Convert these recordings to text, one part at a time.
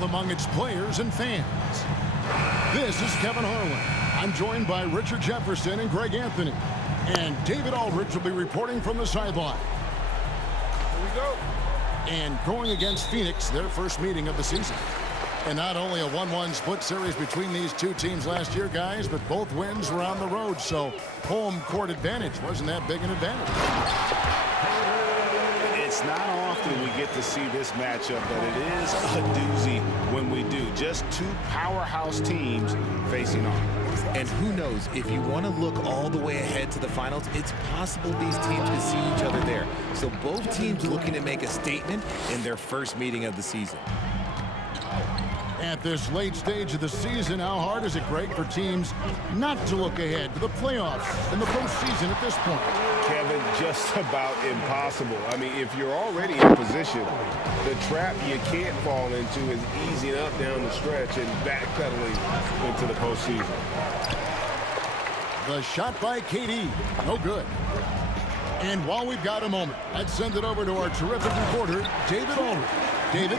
both among its players and fans. This is Kevin Harlan. I'm joined by Richard Jefferson and Greg Anthony. And David Aldridge will be reporting from the sideline. Here we go. And going against Phoenix, their first meeting of the season. And not only a 1-1 split series between these two teams last year, guys, but both wins were on the road, so home court advantage wasn't that big an advantage. It's not often we get to see this matchup, but it is a doozy when we do. Just two powerhouse teams facing off. And who knows, if you want to look all the way ahead to the finals, it's possible these teams can see each other there. So both teams looking to make a statement in their first meeting of the season. At this late stage of the season, how hard is it, Greg, for teams not to look ahead to the playoffs and the postseason at this point? Kevin, just about impossible. I mean, if you're already in position, the trap you can't fall into is easing up down the stretch and backpedaling into the postseason. The shot by KD, no good. And while we've got a moment, I'd send it over to our terrific reporter, David Aldridge. David?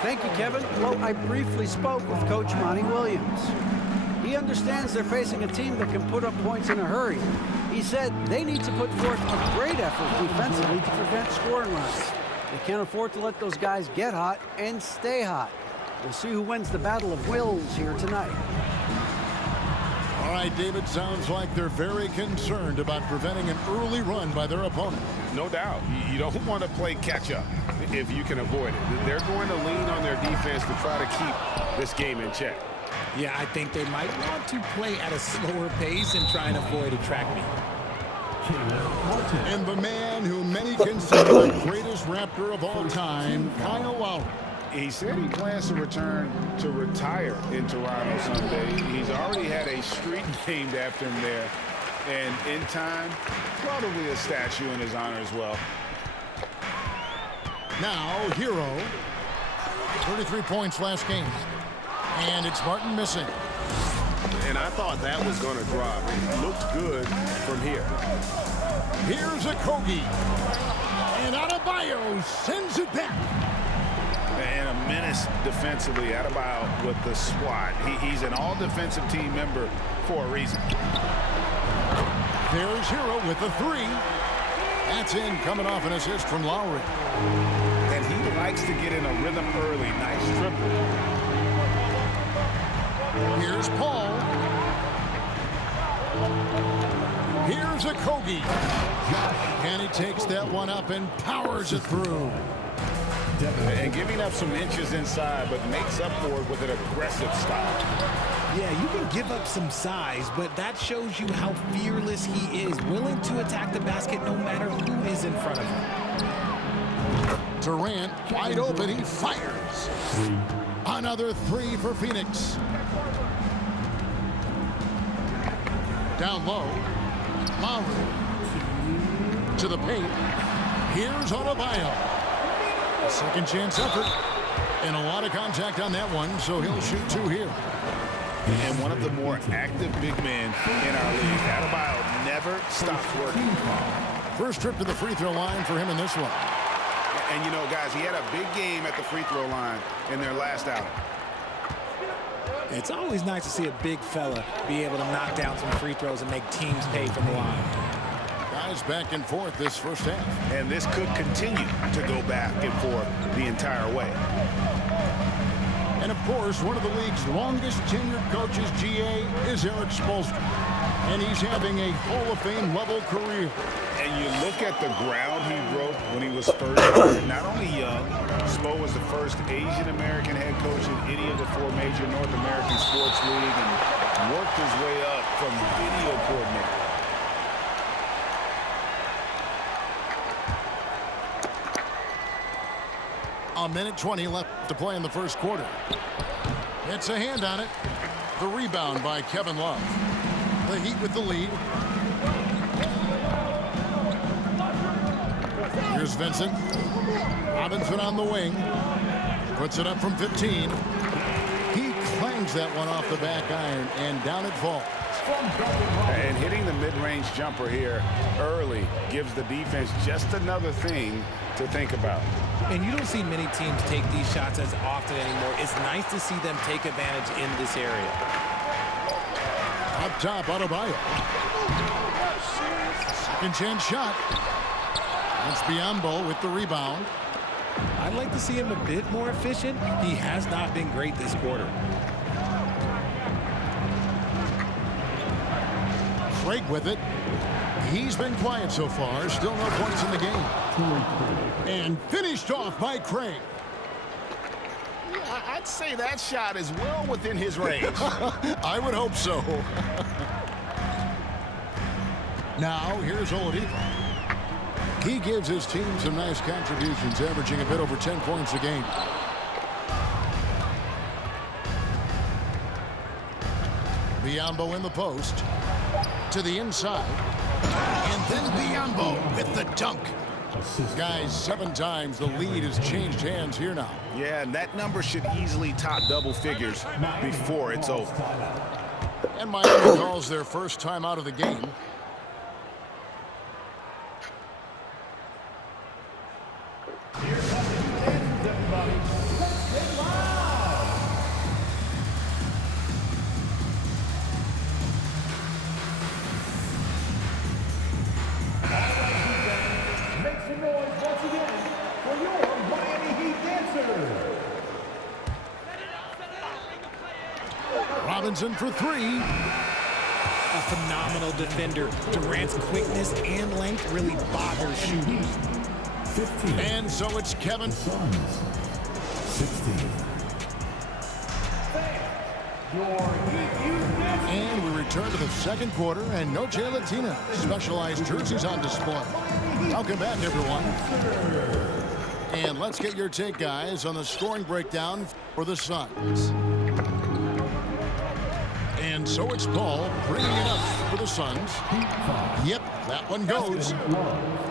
Thank you, Kevin. Well, I briefly spoke with Coach Monty Williams. He understands they're facing a team that can put up points in a hurry. He said they need to put forth a great effort defensively to prevent scoring runs. They can't afford to let those guys get hot and stay hot. We'll see who wins the battle of wills here tonight. All right, David, sounds like they're very concerned about preventing an early run by their opponent. No doubt. You don't want to play catch-up if you can avoid it. They're going to lean on their defense to try to keep this game in check. Yeah, I think they might want to play at a slower pace and try and avoid a track meet. And the man who many consider the greatest Raptor of all time, Kyle Lowry. He said he plans to return to retire in Toronto someday. He's already had a street named after him there. And in time, probably a statue in his honor as well. Now, Hero. 33 points last game. And it's Martin missing. And I thought that was going to drop. It looked good from here. Here's a Kogi. And Adebayo sends it back. And a menace defensively. Adebayo with the swat. He's an all-defensive team member for a reason. There's Hero with the three. That's in, coming off an assist from Lowry. And he likes to get in a rhythm early. Nice triple. Here's Paul. Here's a Kogi. And he takes that one up and powers it through. And giving up some inches inside, but makes up for it with an aggressive style. Yeah, you can give up some size, but that shows you how fearless he is, willing to attack the basket no matter who is in front of him. Durant, wide open, he fires. Another three for Phoenix. Down low. Lowry. To the paint. Here's Adebayo. A second chance effort. And a lot of contact on that one, so he'll shoot two here. And one of the more active big men in our league. Adebayo never stops working. First trip to the free throw line for him in this one. And, you know, guys, he had a big game at the free throw line in their last outing. It's always nice to see a big fella be able to knock down some free throws and make teams pay from the line. Guys back and forth this first half. And this could continue to go back and forth the entire way. And, of course, one of the league's longest tenured coaches, GA, is Eric Spoelstra. And he's having a Hall of Fame level career. And you look at the ground he broke when he was first hired. Not only young, Spo was the first Asian-American head coach in any of the four major North American sports leagues and worked his way up from video coordinator. A minute 20 left to play in the first quarter. It's a hand on it. The rebound by Kevin Love. The Heat with the lead. Here's Vincent. Robinson on the wing. Puts it up from 15. He clangs that one off the back iron, and down it falls. And hitting the mid-range jumper here early gives the defense just another thing to think about. And you don't see many teams take these shots as often anymore. It's nice to see them take advantage in this area. Up top, Adebayo. Second chance shot. That's Biyombo with the rebound. I'd like to see him a bit more efficient. He has not been great this quarter. Craig with it. He's been quiet so far. Still no points in the game. And finished off by Craig. I'd say that shot is well within his range. I would hope so. Now, here's Oladipo. He gives his team some nice contributions, averaging a bit over 10 points a game. Biyombo in the post. To the inside. And then Biyombo with the dunk. Guys, 7 times the lead has changed hands here now. Yeah, and that number should easily top double figures before it's over. And Miami calls their first time out of the game. Robinson for 3. A phenomenal defender. Durant's quickness and length really bothers shooting. 15. And so it's Kevin. 16. And we return to the second quarter, and no Jay Latina. Specialized jerseys on display. Welcome back, everyone. And let's get your take, guys, on the scoring breakdown for the Suns. And so it's Paul bringing it up for the Suns. Yep, that one goes.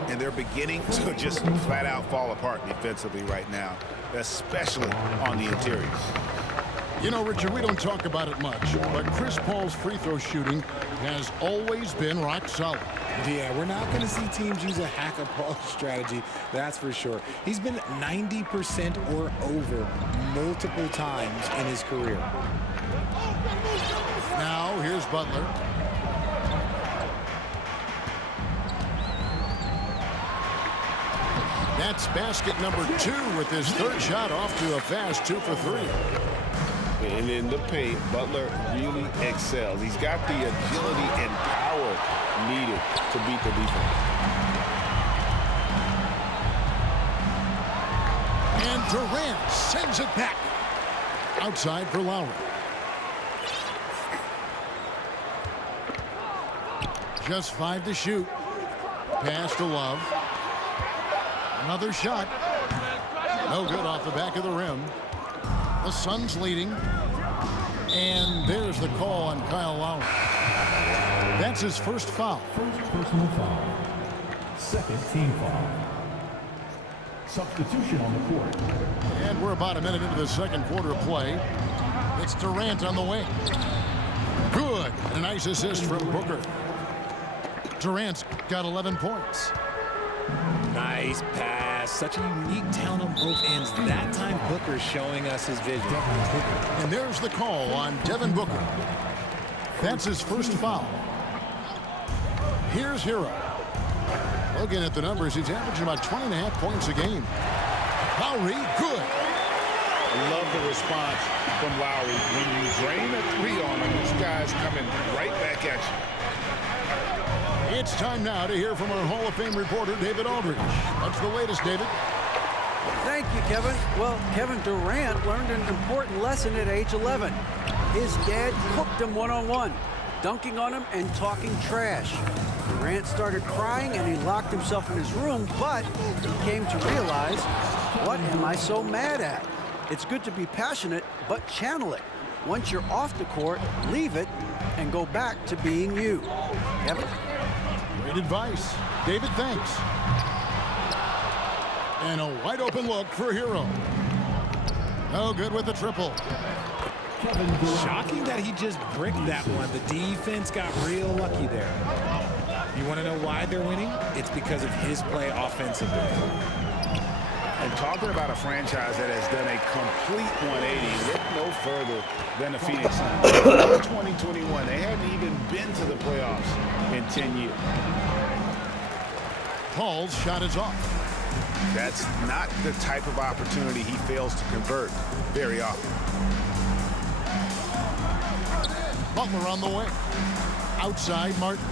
And they're beginning to just flat out fall apart defensively right now, especially on the interiors. You know, Richard, we don't talk about it much, but Chris Paul's free throw shooting has always been rock solid. Yeah, we're not going to see teams use a hack-a-Paul strategy, that's for sure. He's been 90% or over multiple times in his career. Now, here's Butler. That's basket number 2 with his third shot off to a fast 2 for 3. And in the paint, Butler really excels. He's got the agility and power needed to beat the defense. And Durant sends it back. Outside for Lowry. Just 5 to shoot. Pass to Love. Another shot. No good off the back of the rim. The Suns leading. And there's the call on Kyle Lowry. That's his first foul. First personal foul. Second team foul. Substitution on the court. And we're about a minute into the second quarter of play. It's Durant on the wing. Good. A nice assist from Booker. Durant's got 11 points. Nice pass. Such a unique talent on both ends. That time Booker showing us his vision. And there's the call on Devin Booker. That's his first foul. Here's Hero. Looking at the numbers, he's averaging about 20.5 points a game. Lowry, good. I love the response from Lowry. When you drain a 3 on him, this guy's coming right back at you. It's time now to hear from our Hall of Fame reporter, David Aldridge. What's the latest, David? Thank you, Kevin. Well, Kevin Durant learned an important lesson at age 11. His dad cooked him one-on-one, dunking on him and talking trash. Durant started crying and he locked himself in his room, but he came to realize, what am I so mad at? It's good to be passionate, but channel it. Once you're off the court, leave it and go back to being you. Kevin? Great advice. David, thanks. And a wide open look for Hero. No good with the triple. Kevin Durant. Shocking that he just bricked that one. The defense got real lucky there. You want to know why they're winning? It's because of his play offensively. And talking about a franchise that has done a complete 180, look no further than the Phoenix Suns. Before 2021, they hadn't even been to the playoffs in 10 years. Paul's shot is off. That's not the type of opportunity he fails to convert very often. Butler on the way. Outside, Martin.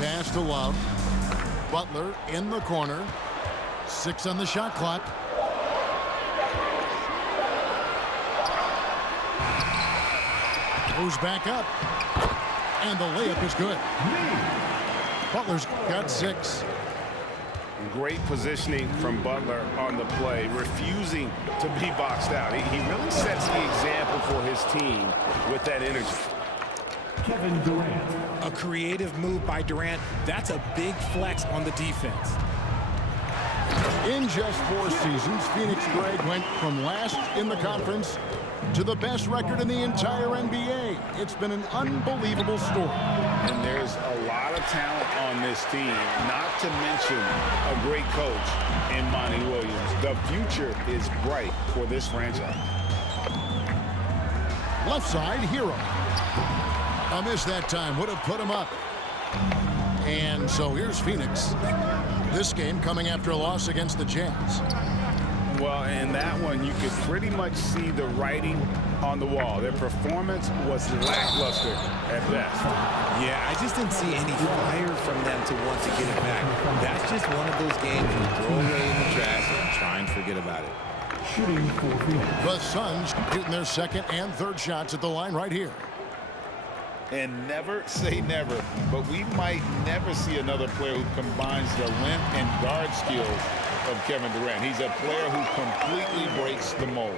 Pass to Love. Butler in the corner. 6 on the shot clock. Goes back up. And the layup is good. Butler's got 6. Great positioning from Butler on the play, refusing to be boxed out. He really sets the example for his team with that energy. Kevin Durant. A creative move by Durant. That's a big flex on the defense. In just 4 seasons, Phoenix Greg went from last in the conference to the best record in the entire NBA. It's been an unbelievable story. And there's a lot of talent on this team, not to mention a great coach in Monty Williams. The future is bright for this franchise. Left side, Hero. I missed that time. Would have put him up. And so here's Phoenix. This game coming after a loss against the Jazz. Well, in that one, you could pretty much see the writing on the wall. Their performance was lackluster at best. Yeah, I just didn't see any fire from them to want to get it back. That's just one of those games you throw away in the trash and try and forget about it. Shooting for Phoenix. The Suns shooting their second and third shots at the line right here. And never say never, but we might never see another player who combines the length and guard skills of Kevin Durant. He's a player who completely breaks the mold.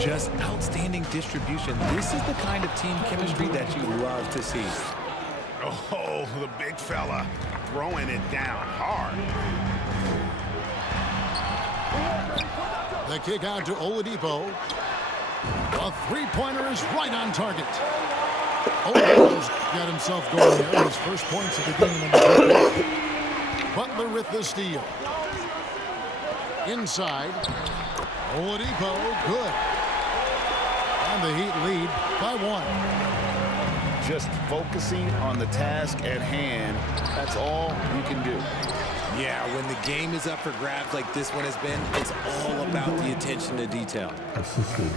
Just outstanding distribution. This is the kind of team chemistry that you love to see. Oh, the big fella throwing it down hard. The kick out to Oladipo. A three-pointer is right on target. Oladipo's got himself going there. His first points of the game in the quarter. Butler with the steal. Inside. Oladipo, good. And the Heat lead by 1. Just focusing on the task at hand, that's all you can do. Yeah, when the game is up for grabs like this one has been, it's all about the attention to detail. Assistant.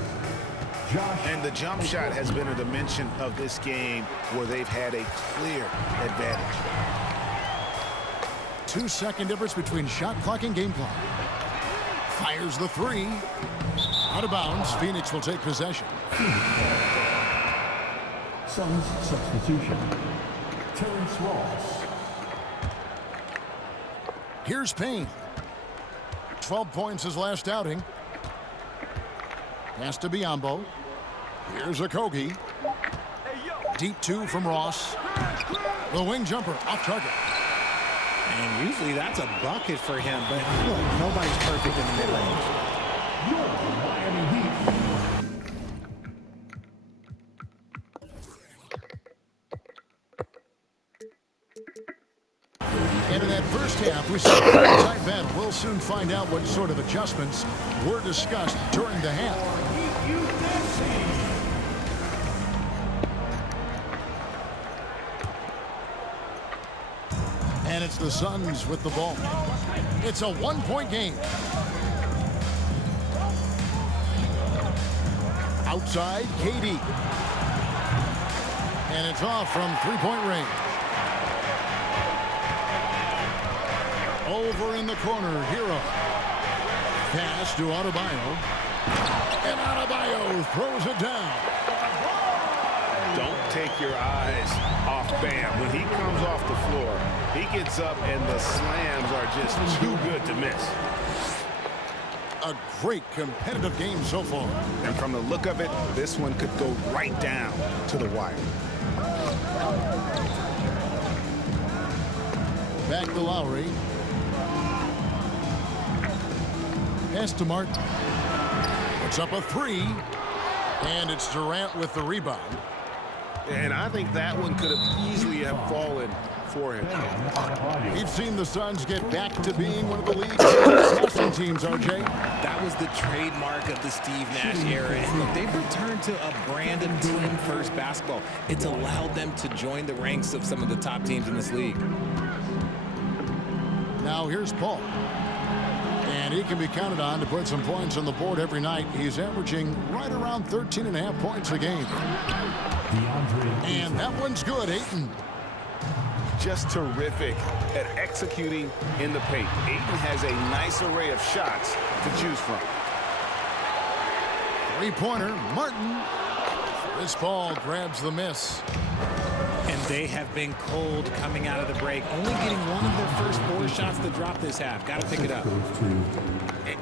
Josh. And the jump shot has been a dimension of this game where they've had a clear advantage. 2-second difference between shot clock and game clock. Fires the 3. Out of bounds. Phoenix will take possession. Suns substitution. Terrence Ross. Here's Payne. 12 points his last outing. Pass to Biyombo. Here's Okogie. Deep 2 from Ross. The wing jumper off target. And usually that's a bucket for him, but look, nobody's perfect in the mid-range. Your Miami Heat. And in that first half, we saw a tight battle. We'll soon find out what sort of adjustments were discussed during the half. And it's the Suns with the ball. It's a one-point game. Outside, KD. And it's off from three-point range. Over in the corner, Hero. Pass to Adebayo. And Adebayo throws it down. Don't take your eyes off Bam. When he comes off the floor, he gets up and the slams are just too good to miss. A great competitive game so far. And from the look of it, this one could go right down to the wire. Back to Lowry. Pass to Martin. Puts up a three. And it's Durant with the rebound. And I think that one could have easily have fallen for him. We've seen the Suns get back to being one of the league's passing teams, RJ. That was the trademark of the Steve Nash era. And look, they've returned to a brand of team-first basketball. It's allowed them to join the ranks of some of the top teams in this league. Now here's Paul. And he can be counted on to put some points on the board every night. He's averaging right around 13.5 points a game. And that one's good, Ayton. Just terrific at executing in the paint. Ayton has a nice array of shots to choose from. Three-pointer, Martin. Chris Paul grabs the miss. And they have been cold coming out of the break. Only getting one of their first 4 shots to drop this half. Got to pick it up.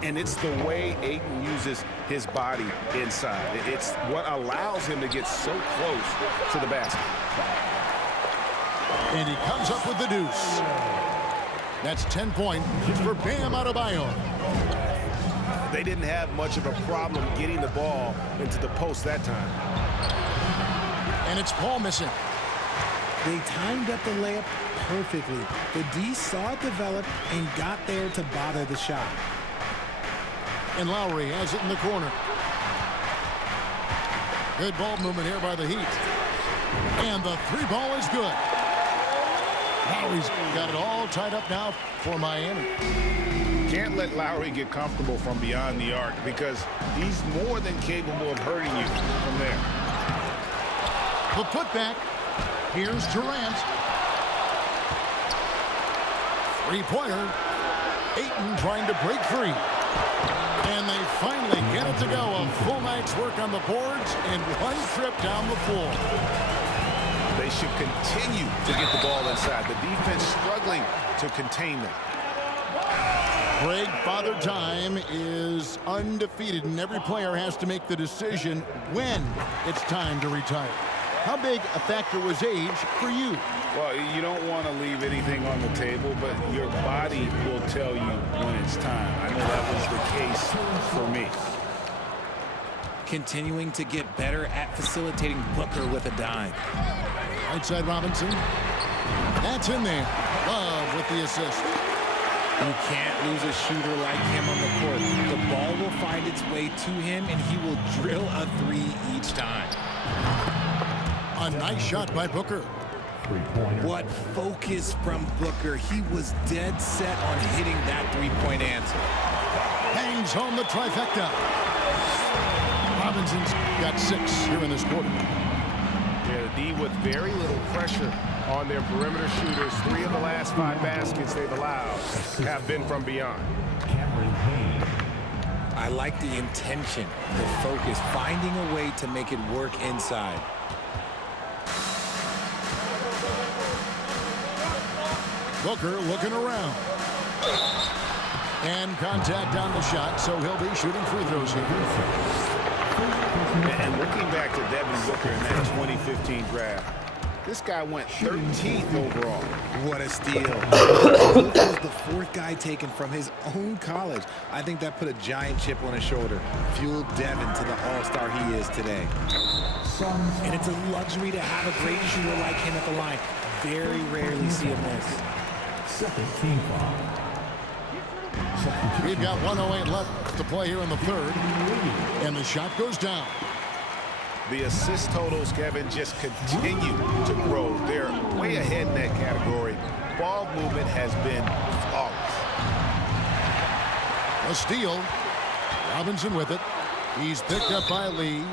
And it's the way Ayton uses his body inside. It's what allows him to get so close to the basket. And he comes up with the deuce. That's 10 points for Bam Adebayo. They didn't have much of a problem getting the ball into the post that time. And it's Paul missing. They timed up the layup perfectly. The D saw it develop and got there to bother the shot. And Lowry has it in the corner. Good ball movement here by the Heat. And the 3 ball is good. Lowry's got it all tied up now for Miami. Can't let Lowry get comfortable from beyond the arc because he's more than capable of hurting you from there. The putback. Here's Durant. Three-pointer. Ayton trying to break free. And they finally get it to go. A full night's work on the boards and one trip down the floor. They should continue to get the ball inside. The defense struggling to contain them. Greg, Father Time is undefeated, and every player has to make the decision when it's time to retire. How big a factor was age for you? Well, you don't want to leave anything on the table, but your body will tell you when it's time. I know that was the case for me. Continuing to get better at facilitating Booker with a dime. Right side Robinson. That's in there. Love with the assist. You can't lose a shooter like him on the court. The ball will find its way to him, and he will drill a 3 each time. A nice shot by Booker. What focus from Booker. He was dead set on hitting that 3-point answer. Hangs home the trifecta. Robinson's got 6 here in this quarter. Yeah, the D with very little pressure on their perimeter shooters. 3 of the last 5 baskets they've allowed have been from beyond. I like the intention, the focus, finding a way to make it work inside. Booker looking around. And contact on the shot, so he'll be shooting free throws here. And looking back to Devin Booker in that 2015 draft, this guy went 13th overall. What a steal. Booker was the 4th guy taken from his own college. I think that put a giant chip on his shoulder, fueled Devin to the all-star he is today. And it's a luxury to have a great shooter like him at the line. Very rarely see a miss. Second team foul. We've got 1:08 left to play here in the third. And the shot goes down. The assist totals, Kevin, just continue to grow. They're way ahead in that category. Ball movement has been flawless. A steal. Robinson with it. He's picked up by Lee.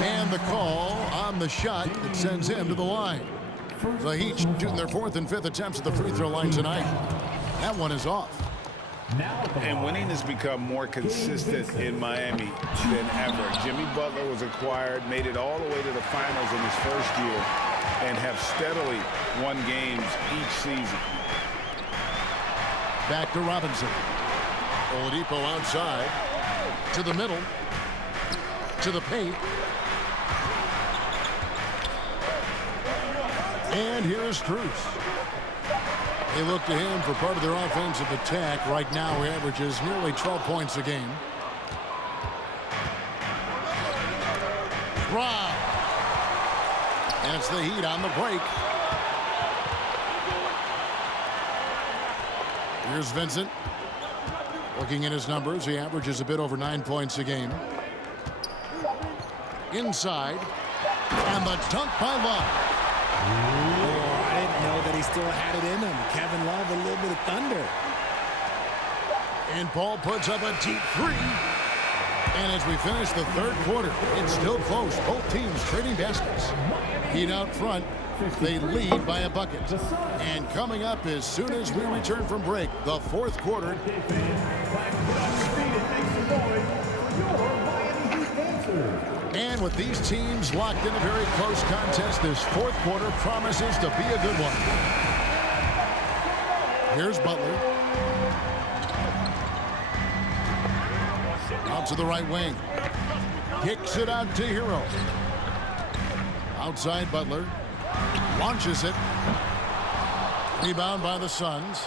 And the call on the shot that sends him to the line. The Heat shooting their 4th and 5th attempts at the free throw line tonight. That one is off. And winning has become more consistent in Miami than ever. Jimmy Butler was acquired, made it all the way to the finals in his first year, and have steadily won games each season. Back to Robinson. Oladipo outside. To the middle. To the paint. And here's Strus. They look to him for part of their offensive attack. Right now he averages nearly 12 points a game. Brown. And it's the Heat on the break. Here's Vincent. Looking at his numbers, he averages a bit over 9 points a game. Inside. And the dunk by Love. Oh, I didn't know that he still had it in him. Kevin Love, a little bit of thunder. And Paul puts up a deep three. And as we finish the third quarter, it's still close. Both teams trading baskets. Heat out front. They lead by a bucket. And coming up as soon as we return from break, the fourth quarter. And with these teams locked in a very close contest, this fourth quarter promises to be a good one. Here's Butler. Out to the right wing. Kicks it out to Hero. Outside Butler. Launches it. Rebound by the Suns.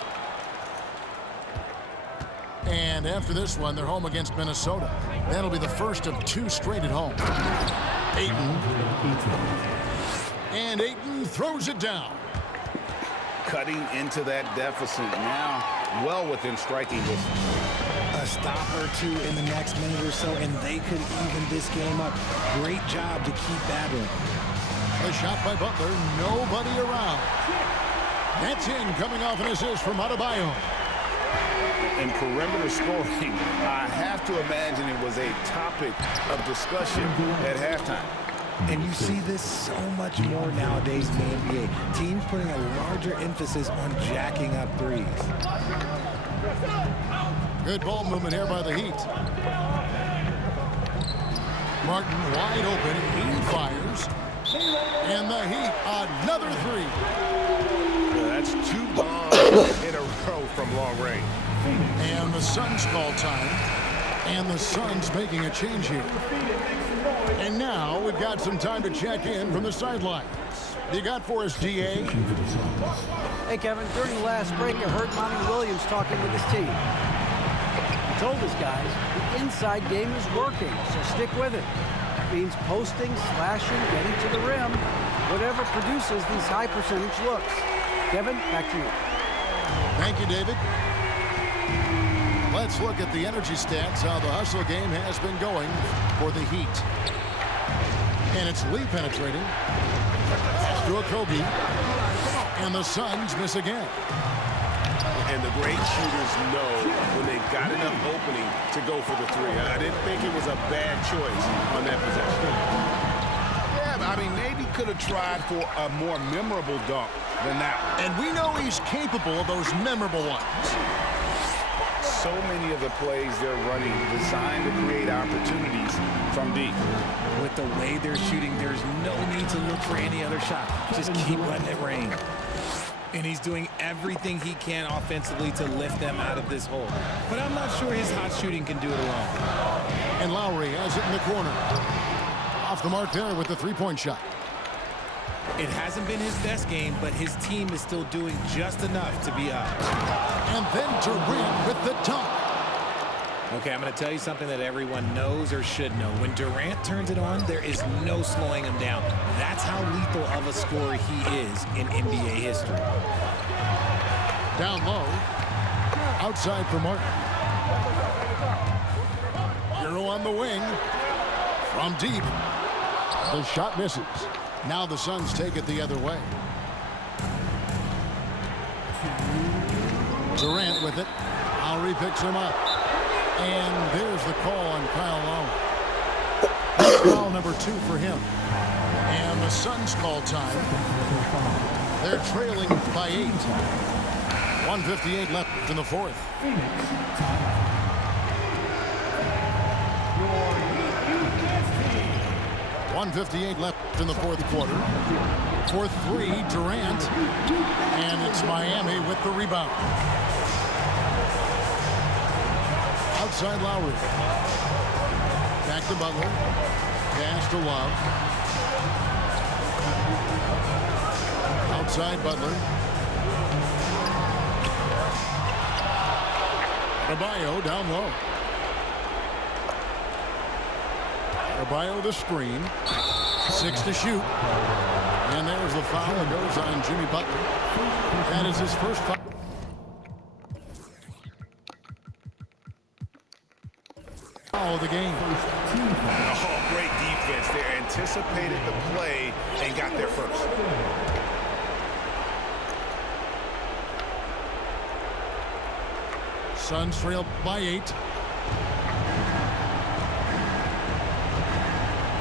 And after this one, they're home against Minnesota. That'll be the first of 2 straight at home. Ayton. And Ayton throws it down. Cutting into that deficit now, well within striking distance. A stop or two in the next minute or so, and they could even this game up. Great job to keep battling. The shot by Butler, nobody around. That's in, coming off an assist from Adebayo. In perimeter scoring, I have to imagine it was a topic of discussion at halftime. And you see this so much more nowadays in the NBA. Teams putting a larger emphasis on jacking up threes. Good ball movement here by the Heat. Martin wide open. He fires. And the Heat, another three. That's 2 bombs in a row from long range. And the Suns call time. And the Suns making a change here. And now we've got some time to check in from the sidelines. You got for us, DA? Hey, Kevin, during the last break, I heard Monty Williams talking with his team. He told his guys the inside game is working, so stick with it. That means posting, slashing, getting to the rim, whatever produces these high percentage looks. Kevin, back to you. Thank you, David. Let's look at the energy stats, how the hustle game has been going for the Heat. And it's Lee penetrating. To a Kobe. And the Suns miss again. And the great shooters know when they've got enough opening to go for the three. I didn't think it was a bad choice on that possession. Yeah, I mean, maybe could have tried for a more memorable dunk than that one. And we know he's capable of those memorable ones. So many of the plays they're running designed to create opportunities from deep. With the way they're shooting, there's no need to look for any other shot. Just keep letting it rain. And he's doing everything he can offensively to lift them out of this hole. But I'm not sure his hot shooting can do it alone. And Lowry has it in the corner. Off the mark there with the three-point shot. It hasn't been his best game, but his team is still doing just enough to be up. And then Durant with the dunk. Okay, I'm going to tell you something that everyone knows or should know. When Durant turns it on, there is no slowing him down. That's how lethal of a scorer he is in NBA history. Down low. Outside for Martin. Hero on the wing. From deep. The shot misses. Now the Suns take it the other way. Durant with it. Lowry picks him up. And there's the call on Kyle Lowry. That's foul number 2 for him. And the Suns call time. They're trailing by 8. 1:58 left in the fourth. 1:58 left in the fourth quarter. For 3, Durant. And it's Miami with the rebound. Outside Lowry. Back to Butler. Pass to Love. Outside Butler. Adebayo down low. Adebayo the screen. 6 to shoot. And there's the foul that goes on Jimmy Butler. That is his first foul. Of the game. Oh, great defense there. Anticipated the play and got there first. Suns trail by 8.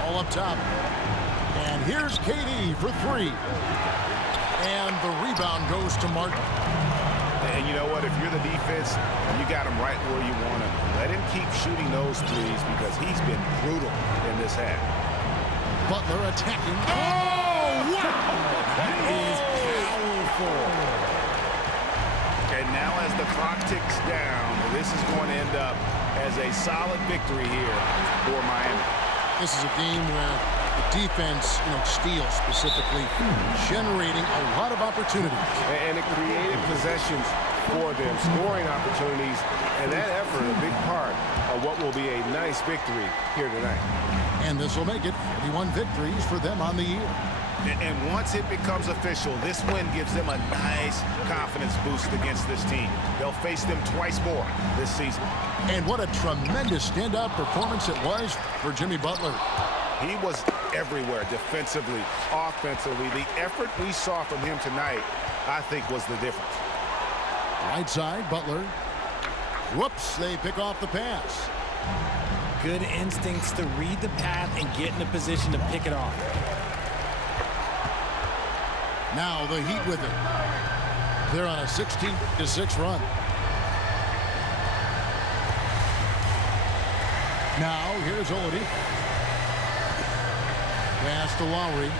All up top. And here's KD for 3. And the rebound goes to Martin. And you know what? If you're the defense, you got him right where you want him. Let him keep shooting those threes because he's been brutal in this half. Butler attacking. Oh, wow! That is powerful. And now as the clock ticks down, this is going to end up as a solid victory here for Miami. This is a game where the defense, steals specifically, generating a lot of opportunities. And it created possessions for them, scoring opportunities, and that effort a big part of what will be a nice victory here tonight. And this will make it 41 victories for them on the year. And once it becomes official, this win gives them a nice confidence boost against this team. They'll face them twice more this season. And what a tremendous standout performance it was for Jimmy Butler. He was everywhere, defensively, offensively. The effort we saw from him tonight, I think, was the difference. Right side, Butler. Whoops, they pick off the pass. Good instincts to read the path and get in a position to pick it off. Now the Heat with it. They're on a 16-6 run. Now here's Oladipo. Pass to Lowry.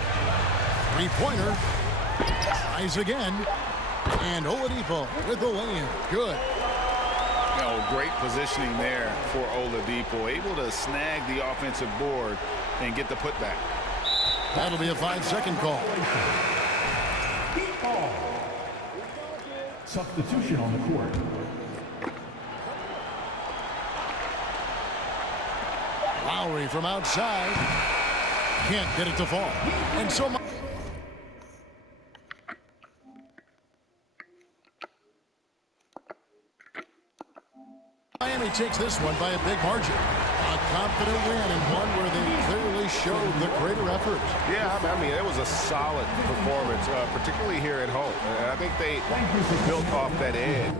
Three-pointer. Tries again. And Oladipo with the lay-in. Good. Great positioning there for Oladipo. Able to snag the offensive board and get the putback. That'll be a 5-second call. Substitution on the court. Lowry from outside. Can't get it to fall. And so Miami takes this one by a big margin. A confident win and one where they clearly showed the greater effort. Yeah, I mean, it was a solid performance, particularly here at home. And I think they built off that edge.